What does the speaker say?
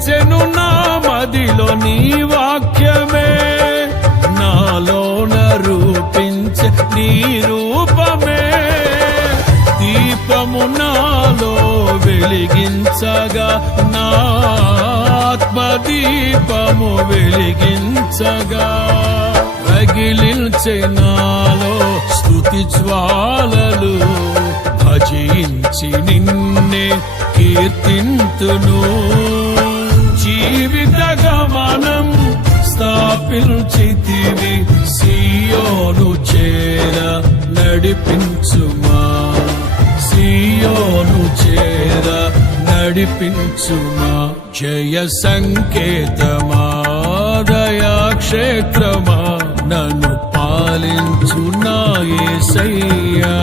నిలిచెను నా మదిలో నీ వాక్యమే, నాలోన రూపించే నీ రూపమే. దీపము నాలో వెలిగించగా, నా ఆత్మదీపము వెలిగించగా, రగిలించే నాలో స్తుతి జ్వాలలు. భజించి నిన్నే కీర్తింతును, జీవిత గమనం స్థాపించితివి. సియోను చేర నడిపించుమా, సియోను చేర నడిపించుమా. జయ సంకేతమా, దయాక్షేత్రమా, నన్ను పాలించు నా యేసయ్యా.